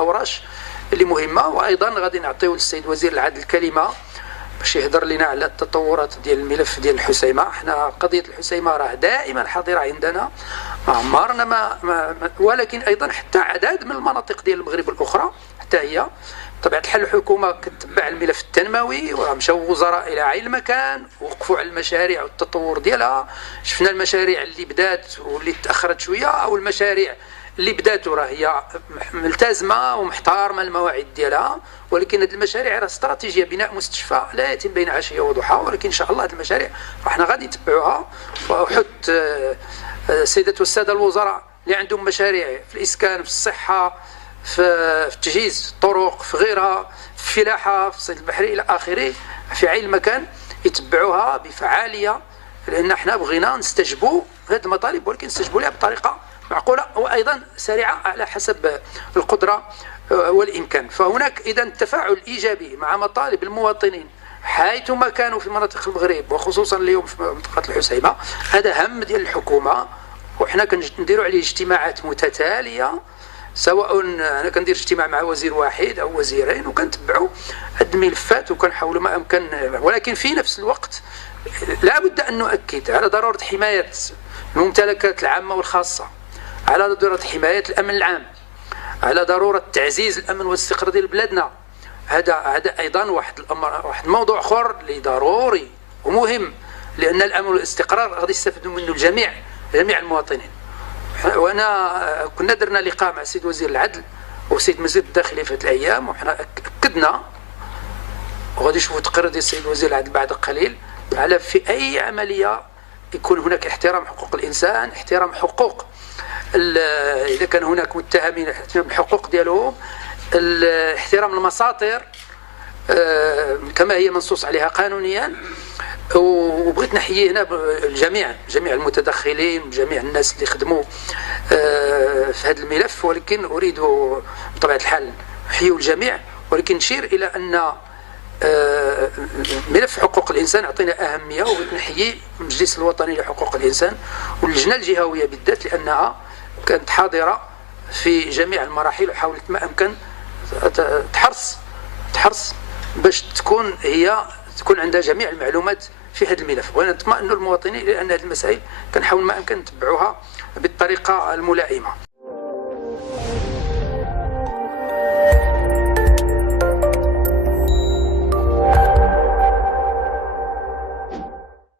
الاوراش اللي مهمه. وايضا غادي نعطيو للسيد وزير العدل الكلمه باش يهضر لنا على التطورات ديال الملف ديال الحسيمه. حنا قضيه الحسيمه راه دائما حاضره عندنا، ما عمرنا ولكن ايضا حتى عدد من المناطق ديال المغرب الاخرى حتى هي بطبيعه الحال الحكومه كتبع الملف التنموي، ومشاو وزراء الى عين المكان وقفوا على المشاريع والتطور ديالها. شفنا المشاريع اللي بدات واللي تاخرت شويه، او المشاريع اللي بدات راه هي ملتزمه ومحترمه المواعيد ديالها، ولكن هذه المشاريع راه استراتيجيه. بناء مستشفى لا يتم بين عشيه وضحى، ولكن ان شاء الله هذه المشاريع حنا غادي نتبعوها. وحث السيدات والساده الوزراء اللي عندهم مشاريع في الاسكان، في الصحه، في تجهيز الطرق، في غيرها، في الفلاحه، في الصيد البحري الى اخره، في عين المكان يتبعوها بفعاليه، لان احنا بغينا نستجبوا هذه المطالب، ولكن نستجبوا لها بطريقه معقوله وايضا سريعه على حسب القدره والامكان. فهناك اذا تفاعل ايجابي مع مطالب المواطنين حيثما كانوا في مناطق المغرب، وخصوصا اليوم في منطقه الحسيمه. هذا هم ديال الحكومه، وحنا كنديروا عليه اجتماعات متتاليه، سواء انا كندير اجتماع مع وزير واحد او وزيرين، وكنتبعوا هاد الملفات وكنحاولوا ما امكن. ولكن في نفس الوقت لا بد ان نؤكد على ضروره حمايه الممتلكات العامه والخاصه، على ضروره حمايه الامن العام، على ضروره تعزيز الامن والاستقرار ديال بلادنا. هذا ايضا واحد الموضوع اخر اللي ضروري ومهم، لان الامن والاستقرار غادي يستفيدوا منه جميع المواطنين. وانا كنا درنا لقاء مع السيد وزير العدل والسيد وزير الداخليه في هذه الايام، وحنا اكدنا وغادي نشوفوا تقرير ديال السيد وزير العدل بعد قليل على في اي عمليه يكون هناك احترام حقوق الانسان، احترام حقوق اذا كان هناك متهمين احترام الحقوق ديالهم، احترام المساطر كما هي منصوص عليها قانونيا. وبغيت نحيي هنا جميع المتدخلين، جميع الناس اللي خدموا في هذا الملف، ولكن اريد بطبيعه الحال نحيي الجميع، ولكن نشير الى ان ملف حقوق الانسان اعطينا اهميه. وبغيت نحيي المجلس الوطني لحقوق الانسان واللجنه الجهويه بالذات، لانها كانت حاضره في جميع المراحل وحاولت ما امكن تحرص باش تكون عندها جميع المعلومات في هذا الملف. ونطمئن المواطنين لان هذه المسائل كنحاول ما امكن نتبعوها بالطريقه الملائمه.